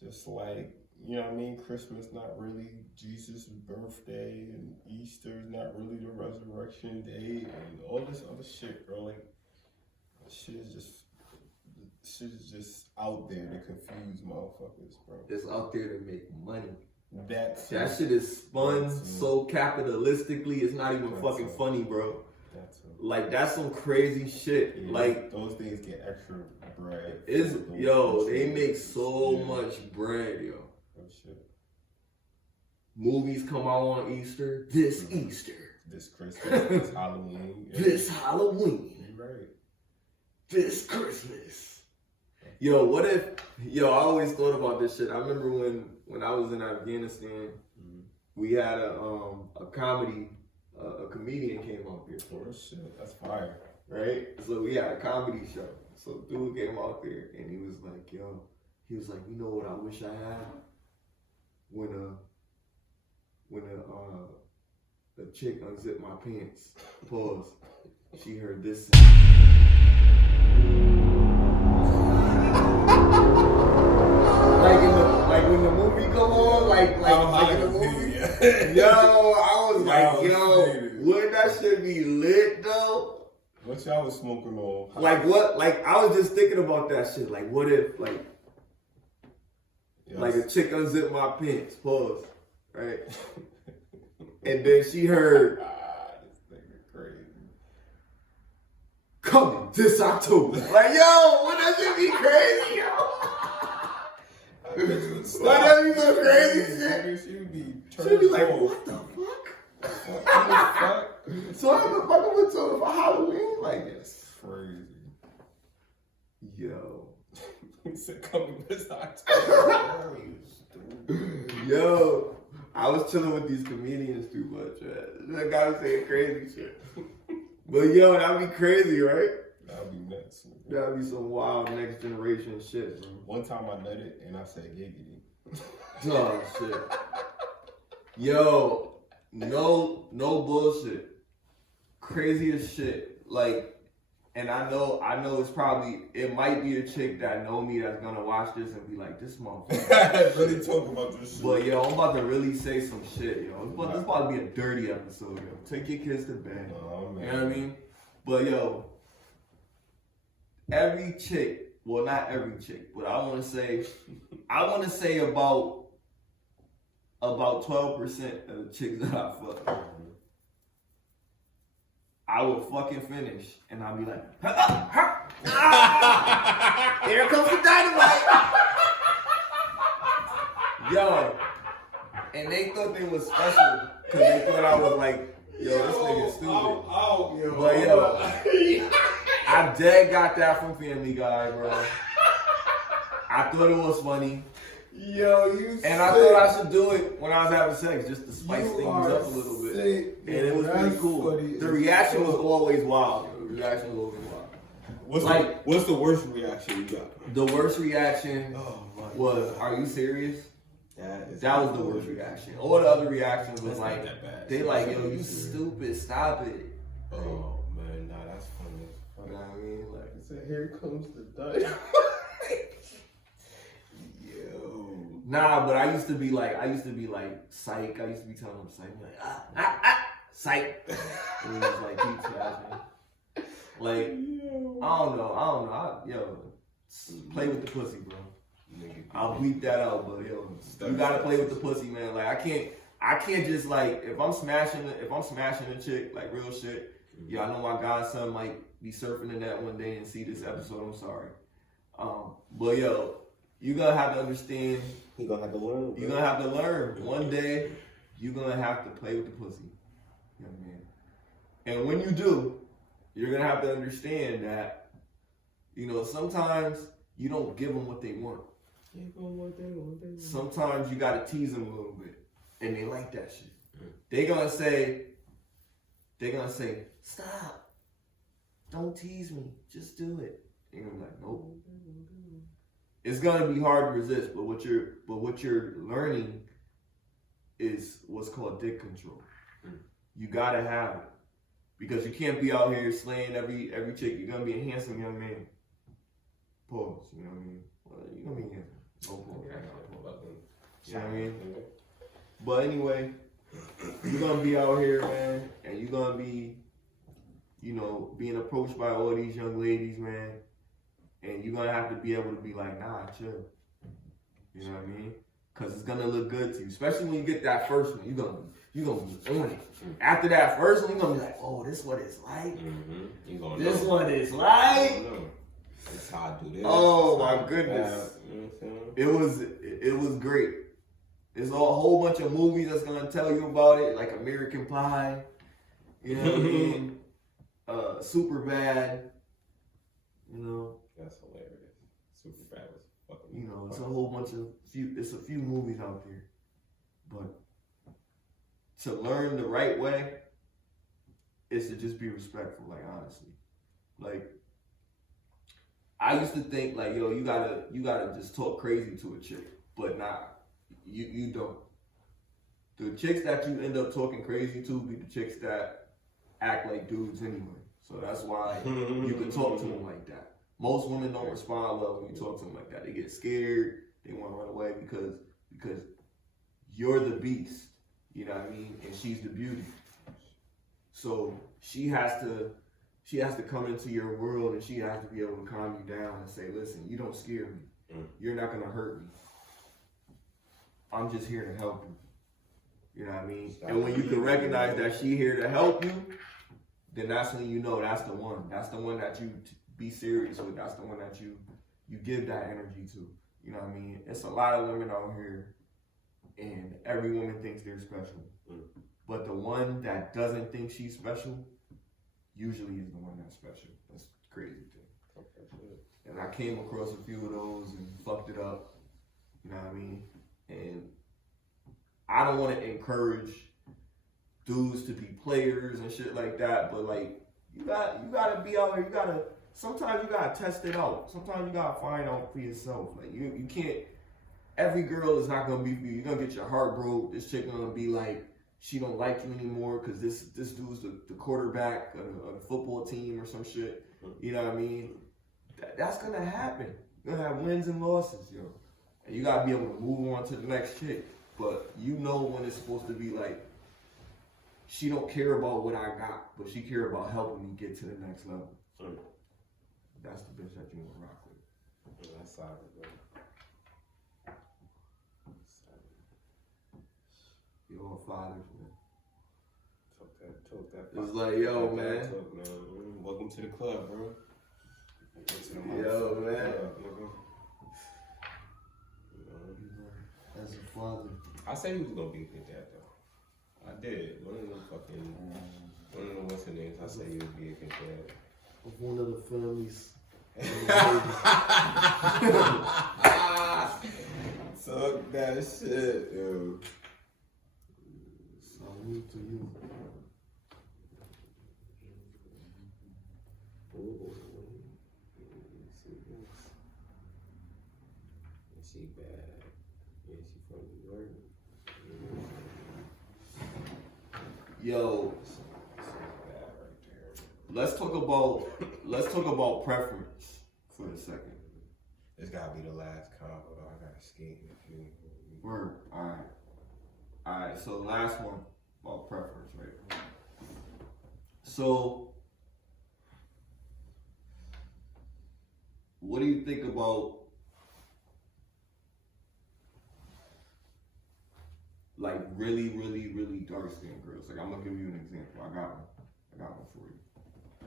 Just like, you know what I mean? Christmas not really Jesus' birthday, and Easter is not really the resurrection day, and all this other shit, bro. Like, shit is just out there to confuse motherfuckers, bro. It's out there to make money. That shit is spun so capitalistically, it's not even fucking funny, bro. Like that's some crazy shit. Yeah, like those things get extra bread. They make so much bread, yo. Oh shit. Movies come out on Easter. This Easter. This Christmas. This Halloween. This Halloween. You're right. This Christmas. Yo, what if? Yo, I always thought about this shit. I remember when I was in Afghanistan, we had a comedy. A comedian came out there for Oh us. shit, that's fire. Right? So we had a comedy show. So dude came out there and he was like, yo, you know what I wish I had? When a chick unzipped my pants. Pause. She heard this. Like when the movie come on, like in the movie. Yo, I was like, yo, wouldn't that shit be lit though? What y'all was smoking on? Like what? Like I was just thinking about that shit. Like what if like a chick unzipped my pants, pause, right? And then she heard this nigga crazy. Coming this October. Like yo, wouldn't that shit be crazy, yo? Wouldn't that be some crazy shit? She'd be like, what the fuck? So I have to fuck with her for Halloween? Like, it's crazy. Yo. He said, coming this October. Yo, I was chilling with these comedians too much, man. That guy was saying crazy shit. But yo, that'd be crazy, right? That'd be nuts. That'd be some wild next generation shit, bro. One time I nutted and I said giggity. Oh, shit. Yo, no bullshit. Crazy as shit. Like, and I know it might be a chick that know me that's gonna watch this and be like, this motherfucker. Really talk about this shit. But yo, I'm about to really say some shit, yo. This about to be a dirty episode, yo. Take your kids to bed. Oh, man. You know what I mean? But yo, every chick, well not every chick, but I wanna say about 12% of the chicks that I fuck, I will fucking finish and I'll be like, here comes the dynamite. Yo, and they thought they was special because they thought I was like, yo, this nigga stupid. But yo, I dead got that from Family Guy, bro. I thought it was funny. Yo, you and I thought I should do it when I was having sex just to spice things up a little bit. shit. And it was pretty cool. The reaction was always wild. The reaction was always wild. What's the worst reaction you got? The worst reaction was, God. "Are you serious?" That was the worst reaction. All the other reactions was That's like, not that bad. they like, "Yo, you stupid, stop it." Oh man, nah, that's funny. You know what I mean? Like, So here comes the dynamite. Yo. nah, but I used to be like, psych. I used to be telling them psych, like, psych. And it was like, keep smashing. Like, I don't know. Play with the pussy, bro. I'll bleep that out, but yo, you gotta play with the pussy, man. Like, I can't just like, if I'm smashing a chick, like real shit. Yeah, I know my godson might be surfing in that one day and see this episode. I'm sorry, but yo, you gonna have to understand. You gonna have to learn. You're gonna have to learn. One day, you're gonna have to play with the pussy. You know what I mean? And when you do, you're gonna have to understand that, sometimes you don't give them what they want. Sometimes you gotta tease them a little bit, and they like that shit. They're gonna say, "Stop! Don't tease me. Just do it." And you're like, "Nope." It's gonna be hard to resist, but what you're learning is what's called dick control. You gotta have it, because you can't be out here slaying every chick. You're gonna be a handsome young man. Pause. You know what I mean? Well, you're gonna be handsome. No pause. You know what I mean? But anyway, you're gonna be out here, man, and you're gonna be, being approached by all these young ladies, man, and you're gonna have to be able to be like, "Nah, chill." You know what I mean? Because it's gonna look good to you, especially when you get that first one. You're gonna be on it. After that first one, you're gonna be like, "Oh, this is what it's like. This one is like." That's how I do this. Oh my goodness! It was great. There's a whole bunch of movies that's gonna tell you about it, like American Pie. You know what I mean? Super Bad. That's hilarious. Super Bad was fucking. It's a whole bunch of it's a few movies out there, but to learn the right way is to just be respectful. Like, honestly, like, I used to think like, yo, you gotta just talk crazy to a chick, but nah, you don't. The chicks that you end up talking crazy to be the chicks that act like dudes anyway. So that's why you can talk to them like that. Most women don't respond well when you talk to them like that. They get scared. They want to run away because you're the beast. You know what I mean? And she's the beauty. So she has to come into your world, and she has to be able to calm you down and say, "Listen, you don't scare me. You're not gonna hurt me. I'm just here to help you." You know what I mean? And when you can recognize that she here to help you, then that's when you know that's the one. That's the one that you be serious with. That's the one that you give that energy to. You know what I mean? It's a lot of women out here, and every woman thinks they're special. But the one that doesn't think she's special usually is the one that's special. That's the crazy thing. And I came across a few of those and fucked it up. You know what I mean? And I don't want to encourage dudes to be players and shit like that, but like, you gotta be out here. Sometimes you gotta test it out. Sometimes you gotta find out for yourself. Like, you can't. Every girl is not gonna be for you. You're gonna get your heart broke. This chick gonna be like, she don't like you anymore because this dude's the quarterback of a football team or some shit. You know what I mean? That's gonna happen. You're gonna have wins and losses, yo. And you gotta be able to move on to the next chick. But you know when it's supposed to be like, she don't care about what I got, but she care about helping me get to the next level. That's the bitch that you want to rock with. That's solid, bro. You're all fathers, man. Talk that. It's like, yo, man. Talk, man. Welcome to the club, bro. Yo, man. Club, As a father. I said he was gonna be a good dad, though. I did. One of them what's her names. I said he would be a good dad. Of one of the families. Talk that shit, yo. So me to you. Oh, see this. Is she bad? Yeah, she from New York. Yo, So bad right there. let's talk about preference for a second. This gotta be the last combo though. I gotta skate in a few. Word. Alright, so last one about preference, right? So what do you think about like really dark skinned girls? Like I'm gonna give you an example. I got one for you.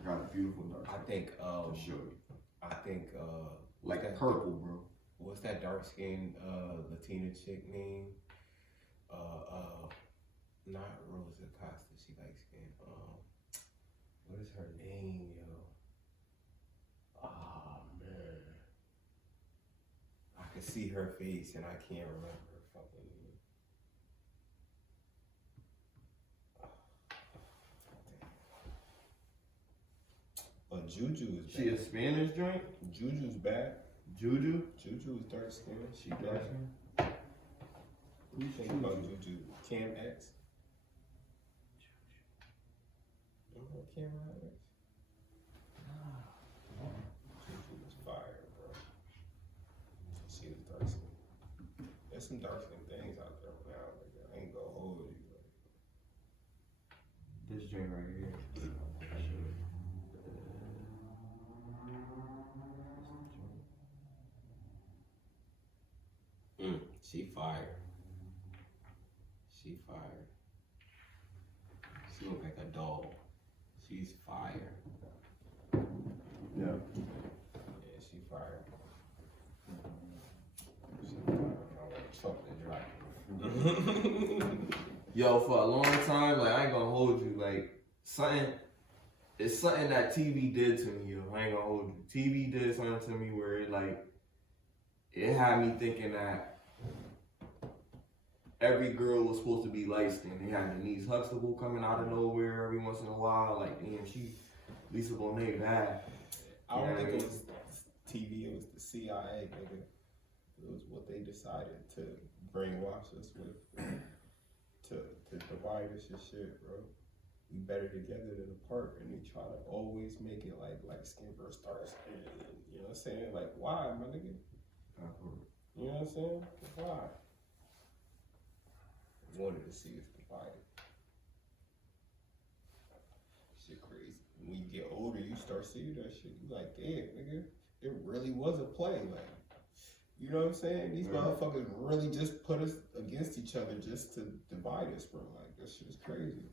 I got a beautiful dark I skin think to show you. Like Like purple, bro. What's that dark skinned Latina chick name? Not Rosa Costa, she light skin. What is her name, yo? Oh man. I can see her face and I can't remember her fucking name. Juju is She bad. a Spanish joint? Juju's bad. Juju? Juju is dark skin. She Dark bad. skin? Who you think about Juju? Cam X? You know Cam X? Juju was fire, bro. She was dark skin. There's some dark skin things out there now. Like, I ain't gonna hold you. This joint right here. She fire. She fire. She look like a doll. She's fire. Yeah. Yeah, she fire. She fire. I want Trump to drop. Yo, for a long time, like I ain't gonna hold you, like it's something that TV did to me, yo. I ain't gonna hold you. TV did something to me where it had me thinking that every girl was supposed to be light skinned. They had Denise Huxtable coming out of nowhere every once in a while, like damn, she Lisa Bonet bad. I don't Yeah, think I it mean- was TV, it was the CIA, nigga. It was what they decided to brainwash us with. To divide us and shit, bro. We better together than apart, and they try to always make it like light skin versus dark skin. You know what I'm saying? Like, why, my nigga? You know what I'm saying? Why? I wanted to see us divided. Shit crazy. When you get older, you start seeing that shit. You like, damn, nigga, it really was a play. Like, you know what I'm saying? These motherfuckers really just put us against each other just to divide us, bro. Like, that shit is crazy.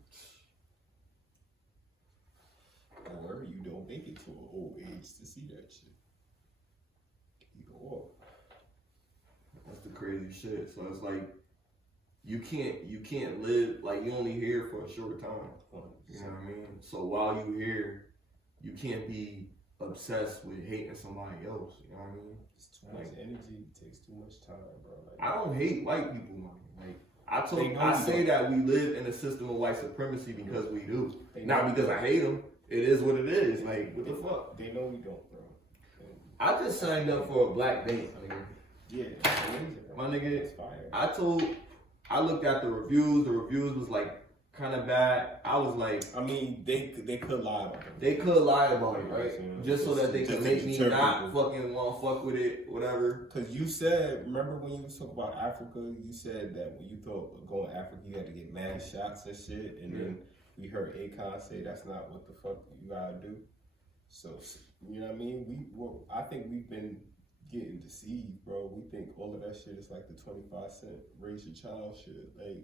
Or you don't make it to an old age to see that shit. Either or. That's the crazy shit. So it's like you can't live, like you only here for a short time. You know what I mean? So while you here, you can't be obsessed with hating somebody else. You know what I mean? It's too much energy. It takes too much time, bro. Like, I don't hate white people, man. Like They know I you say don't. that we live in a system of white supremacy because we do, They not know because you I hate them. It is what it is. Like what the fuck? They know we don't, bro. I just signed up for a black date, nigga. Yeah, it's amazing, bro. My nigga, It's fire. I looked at the reviews. The reviews was like kind of bad. I was like, I mean, they could lie about it. they could lie about it, right? Yeah. Just so that they Just could to make me deter not people. fucking want to fuck with it, whatever. Cause you said, remember when you was talking about Africa, you said that when you thought going to Africa, you had to get mad shots and shit, and then we heard Akon say that's not what the fuck you gotta do. So, you know what I mean? I think we've been getting deceived, bro. We think all of that shit is like the 25-cent raise your child shit. Like,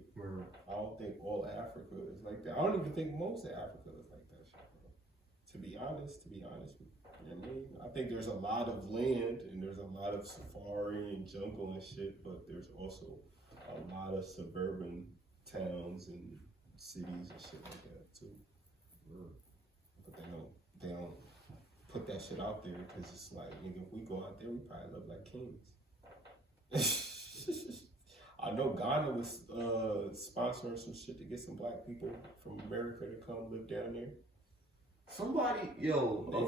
I don't think all Africa is like that. I don't even think most of Africa is like that shit, bro. To be honest with you know what I mean? I think there's a lot of land and there's a lot of safari and jungle and shit, but there's also a lot of suburban towns and cities and shit like that too. But they don't put that shit out there because it's like, nigga, if we go out there, we probably look like kings. I know Ghana was sponsoring some shit to get some black people from America to come live down there. Somebody, a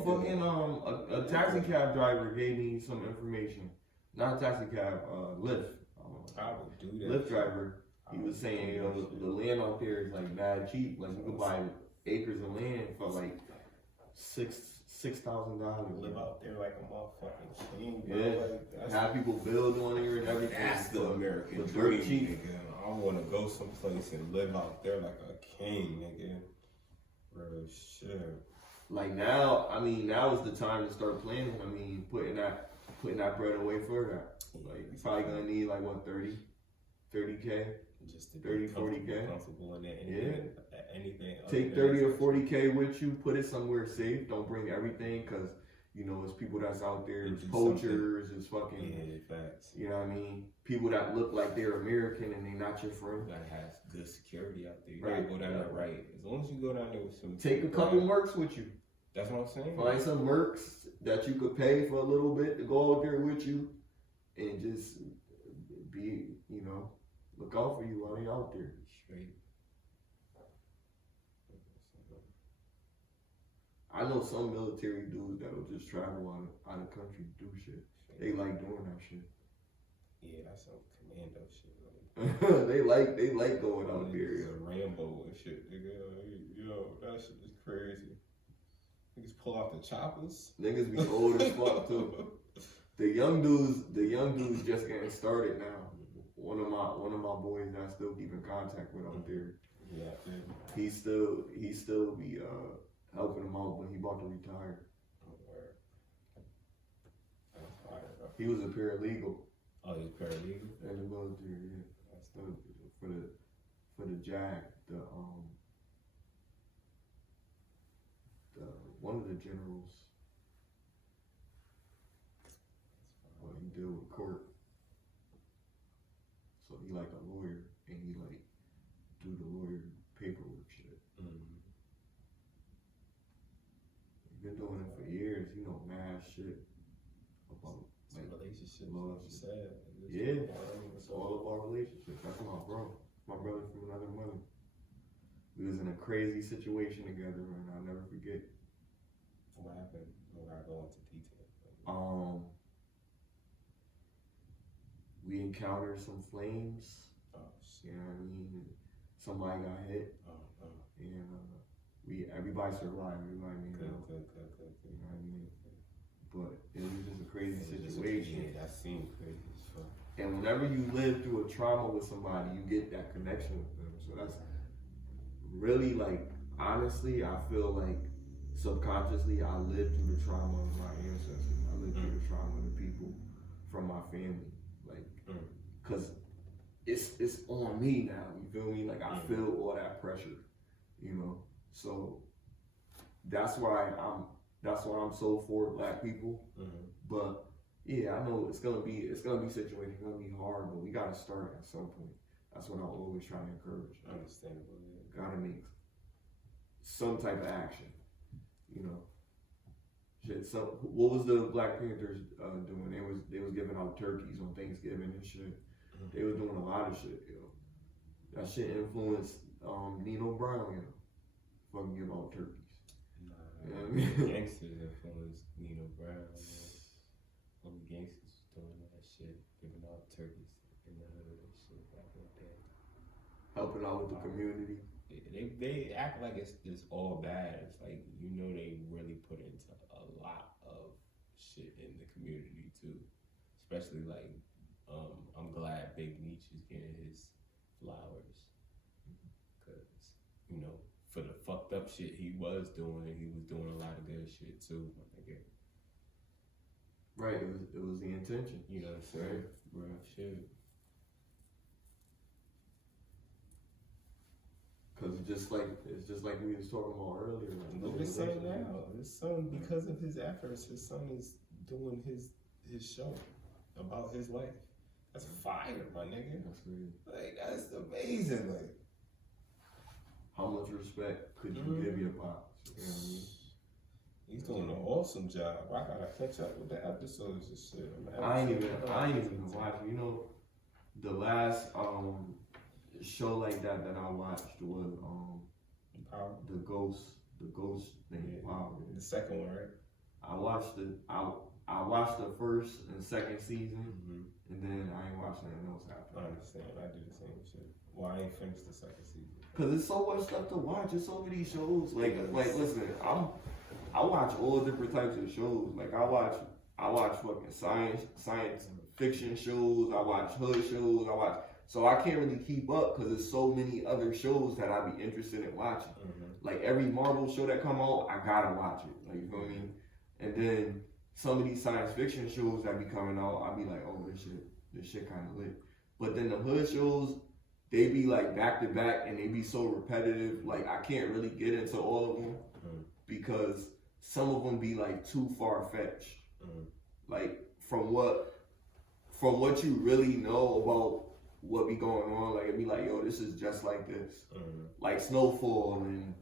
fucking a taxi cab driver gave me some information. Not a taxi cab, Lyft. I would do that. Lyft driver. He was saying, the land out there is like mad cheap. Like you could buy acres of land for like $6,000. Live out there like a motherfucking king. Yeah. Like, have people build on here and everything. That's the American dirt dream, cheap. nigga. I want to go someplace and live out there like a king, nigga. Real shit. Like now, now is the time to start planning. Putting that bread away for that. Like you're probably gonna need like what, 30K? Just to 30, be 40K. comfortable in that. Anything. Take 30 or 40K with you. Put it somewhere safe. Don't bring everything, cause it's people that's out there. It's poachers. It's fucking. Yeah, facts. You know what I mean? People that look like they're American and they're not your friend. You gotta have good security out there. You Right. gotta go down there right. As long as you go down there with some. Take a couple mercs with you. That's what I'm saying. Find some mercs that you could pay for a little bit to go out there with you, and just be, look out for you while you're out there. Straight. I know some military dudes that'll just travel out of country to do shit. They like doing that shit. Yeah, that's some commando shit. they like going out there. It's a Rambo and shit, nigga. Yo, that shit is crazy. Niggas pull out the choppers. Niggas be old as fuck too. The young dudes just getting started now. One of my boys that I still keep in contact with out there. Yeah. He still be helping him out, but he about to retire. He was a paralegal. Oh, he's paralegal in the military. Yeah, that's for the JAG. The one of the generals. Well, he deal with court. So he like a lawyer, and he like do the lawyer paperwork shit. Mm-hmm. He's been doing it for years. Mad shit about like relationship. love. Sad. Yeah, it's all about relationships. That's my brother from another mother. We was in a crazy situation together, and I'll never forget. What happened? We're not going into detail. We encountered some flames. Oh shit. You know what I mean? Somebody got hit, and everybody survived. Everybody made it out. Good. You know what I mean? But it was just a crazy situation. Yeah, that seemed crazy as fuck. And whenever you live through a trauma with somebody, you get that connection with them. So that's really, like, honestly, I feel like subconsciously I lived through the trauma of my ancestors. I lived through the trauma of the people from my family. Like, cause it's on me now, you feel me? Like I feel all that pressure, So that's why I'm so for black people. But yeah, I know it's gonna be situations, it's gonna be hard, but we gotta start at some point. That's what I always try to encourage. Understandable. Yeah. Gotta make some type of action, Shit. So what was the Black Panthers doing? They was giving out turkeys on Thanksgiving and shit. They was doing a lot of shit, That shit influenced Nino Brown, fucking give out turkeys. You know what I mean? Gangsters influenced Nino Brown. All the gangsters was doing that shit, giving out turkeys in the hood and shit back in the day. Helping out with the community. They act like it's all bad. It's like, they really put into a lot of shit in the community too. Especially like, I'm glad Big Meech is getting his flowers. Cause, for the fucked up shit he was doing a lot of good shit too, my nigga. Right, it was the intention. You know what I'm saying? Bro, shit. Cause it's just like we was talking about earlier. Look at his son now. His son, because of his efforts, his son is doing his show about his life. That's fire, my nigga. That's crazy. Like, that's amazing. Like, how much respect could you give your pops? You know what I mean? He's doing an awesome job. I gotta catch up with the episodes and shit. I ain't even watching. The last show like that I watched was Power. the Ghost thing. Wow. The second one, right? I watched the first and second season, and then I ain't watched anything else after. I understand. I do the same shit. Well, I ain't finished the second season. Cause there's so much stuff to watch. There's so many shows. Like listen, I watch all different types of shows. Like I watch fucking science fiction shows. I watch hood shows. So I can't really keep up because there's so many other shows that I'd be interested in watching. Like every Marvel show that come out, I gotta watch it. Like you know what I mean? And then some of these science fiction shows that be coming out, I'll be like, oh, this shit kind of lit. But then the hood shows, they be like back to back and they be so repetitive. Like I can't really get into all of them because some of them be like too far fetched. Like from what you really know about what be going on, like it'd be like, yo, this is just like this. Like Snowfall and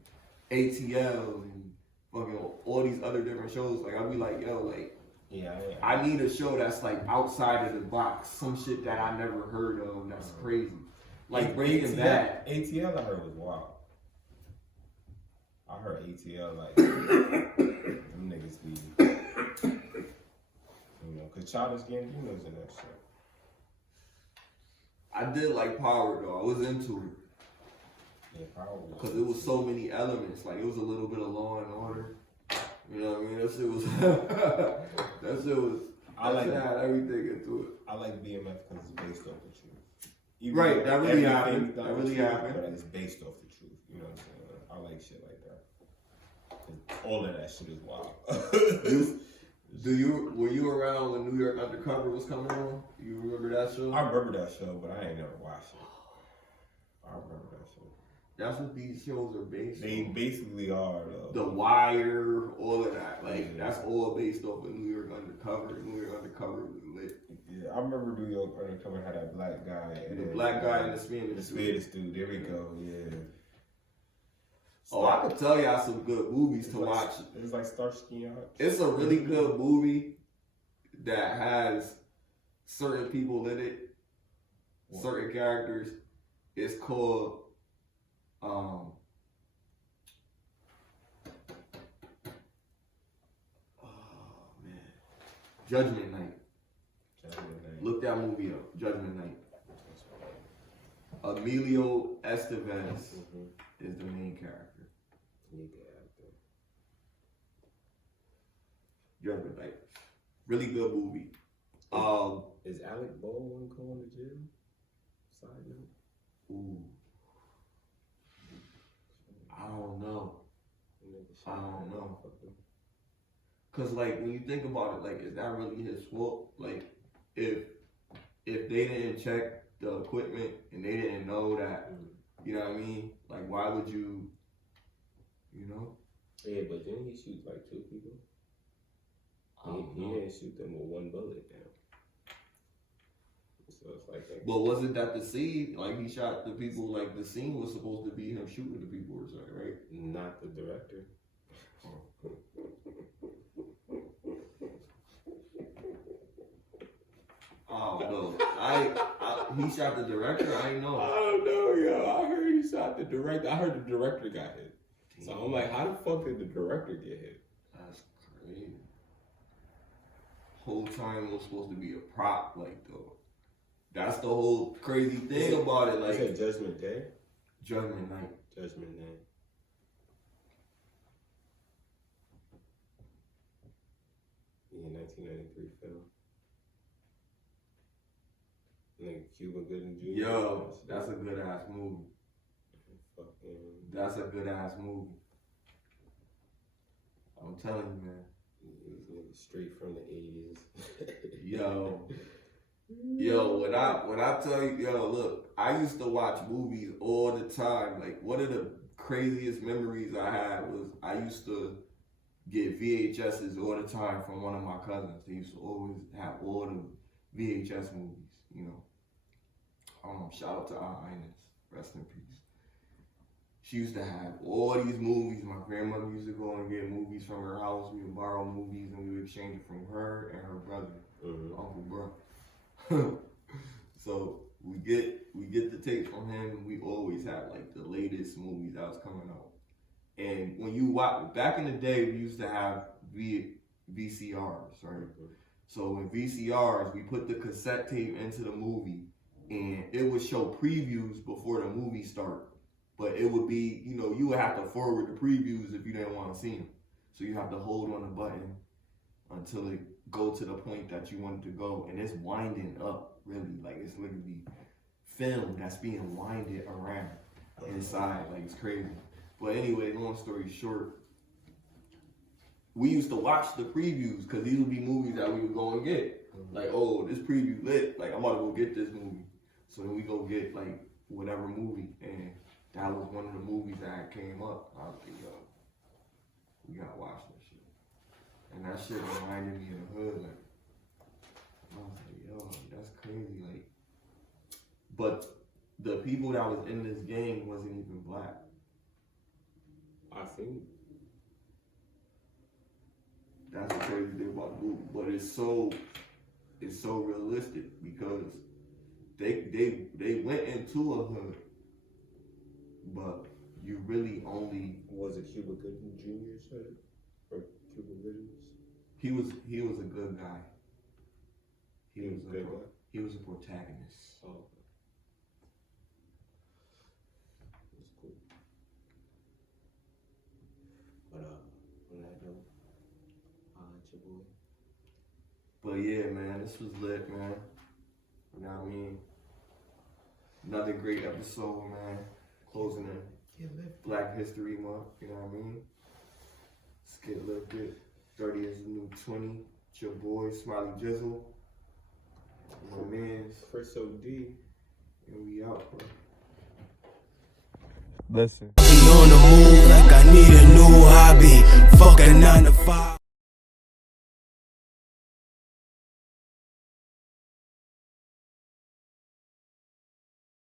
ATL and fucking all these other different shows. Like I'd be like, yo, like I need a show that's like outside of the box, some shit that I never heard of that's crazy. Like Breaking Bad. ATL I heard was wild. I heard ATL like them niggas be, cause Childish Gambino's in that shit. I did like Power though. I was into it. Yeah, Power. Because it was so many elements. Like it was a little bit of Law and Order. You know what I mean? That shit was. Had everything into it. I like BMF because it's based off the truth. Right, that really happened. That really happened. But it's based off the truth. You know what I'm saying? I like shit like that. All of that shit is wild. Were you around when New York Undercover was coming on? You remember that show? I remember that show, but I ain't never watched it. I remember that show. That's what these shows are based on. They basically are. The Wire, all of that. Like, that's all based off of New York Undercover. New York Undercover was lit. Yeah, I remember New York Undercover had that black guy. The black guy and the Spanish dude. There we go, yeah. I could tell y'all some good movies to watch. It was like Starsky and Hutch. It's a really good movie that has certain people in it, certain characters. It's called Judgment Night. Look that movie up. Judgment Night. Emilio Estevez is the main character. Judgment Night. Really good movie. Is Alec Baldwin going to jail? Side note. Ooh. I don't know. Cause like when you think about it, like is that really his fault? Like if they didn't check the equipment and they didn't know that, you know what I mean? Like why would you, Yeah, but didn't he shoot like 2 people? He didn't shoot them with 1 bullet down. So it's like that. But wasn't that the scene? Like he shot the people. Like the scene was supposed to be him shooting the people or something, right? Not the director. Oh no! He shot the director. I didn't know. I don't know, yo. I heard he shot the director. I heard the director got hit. So I'm like, how the fuck did the director get hit? That's crazy. Whole time it was supposed to be a prop, like though. That's the whole crazy thing about it. Like you said Judgment Day? Judgment Night. Judgment Night. Yeah, 1993 film. Like Cuba Gooding Jr. Yo, that's a good ass movie. That's a good ass movie. I'm telling you, man. Straight from the 80s. Yo, when I tell you, yo, look, I used to watch movies all the time. Like one of the craziest memories I had was I used to get VHSs all the time from one of my cousins. They used to always have all the VHS movies, Shout out to Our Highness, rest in peace. She used to have all these movies. My grandmother used to go and get movies from her house. We would borrow movies and we would exchange it from her and her brother, Uncle Bro. So we get the tape from him, and we always have like the latest movies that was coming out. And when you watch, back in the day, we used to have VCRs, right? So in VCRs, we put the cassette tape into the movie, and it would show previews before the movie start. But it would be, you know, you would have to forward the previews if you didn't want to see them. So you have to hold on the button until it go to the point that you want it to go, and it's winding up, really. Like, it's literally film that's being winded around inside. Like, it's crazy. But anyway, long story short, we used to watch the previews because these would be movies that we would go and get. Like, oh, this preview lit. Like, I'm about to go get this movie. So then we go get, like, whatever movie. And that was one of the movies that came up. I was like, yo, we gotta watch that shit. And that shit reminded me of the hood. Like, I was like, yo, that's crazy. Like, but the people that was in this gang wasn't even black. I think that's the crazy thing about the movie. But it's so realistic because they went into a hood, but you really only was it Cuba Gooding Jr. said or Cuba Gooding? He was a good guy. He was a good guy. He was a protagonist. Oh, okay. That's cool. But on that note, it's your boy. But yeah, man, this was lit, man. You know what I mean? Another great episode, man. Closing in Black History Month, you know what I mean? Let's get lifted. 30 is the new 20. It's your boy, Smiley Jizzle. My man's Chris O.D. And we out, bro. Listen. Be on the move like I need a new hobby. Fuck a 9 to 5.